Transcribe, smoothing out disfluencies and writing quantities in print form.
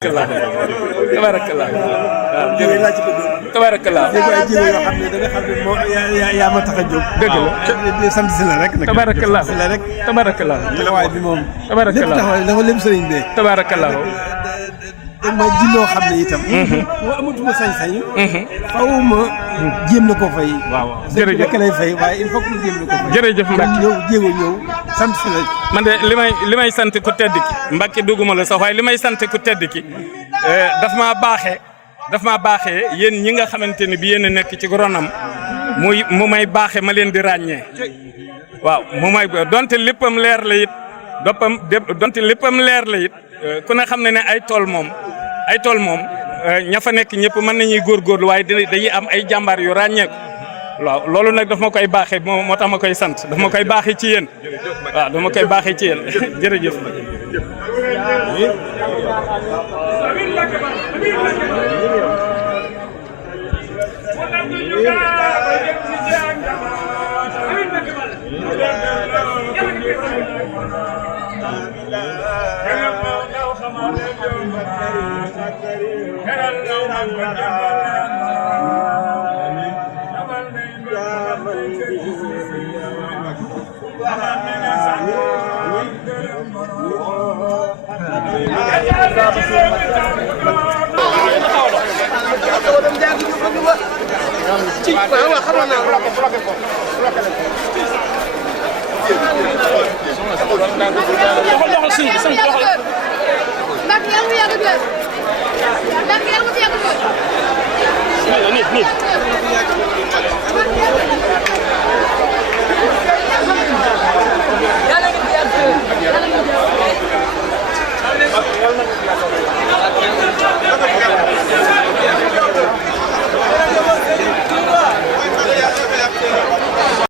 tabarakallah waaw jërëjëf laa ci bëgg tabarakallah jéego ay jéego yoo xam ne da nga xam ne moo yaa ma tax a jóg dëgg la di sant si la rek nag tabarakallah si la rek tabarakallah taxawaay bi moom tabarakallah lépp taxawaay dafa lépp sëriñ bi tabarakallah ma ji loo xam ne itam moo amatuma sañ-sañ faw ma jéem na ko fay waaw jërëjëf rek lay fay waaye il faut que mu jéem na ko fay jërëjëf Mbacke ñëw jéego ñëw sant si la man de li may sant ku tedd ki Mbacke dugguma la sax waaye li may sant ku tedd ki daf maa baaxee yéen ñi nga xamante ni bi yéen a nekk ci ronam mu may baaxee ma leen di ràññee waaw mu may donte léppam leer la it donte léppam leer la it ku ne xam ne ne ay tool moom ña fa nekk ñëpp mën nañuy góorgóorlu waaye dañuy am ay jàmbaar yu ràññeeku waaw loolu nag daf ma koy baaxee moo tax ma koy sant daf ma koy baaxee ci yéen waaw daf ma koy baaxee ci yéen jërëjëf. Nit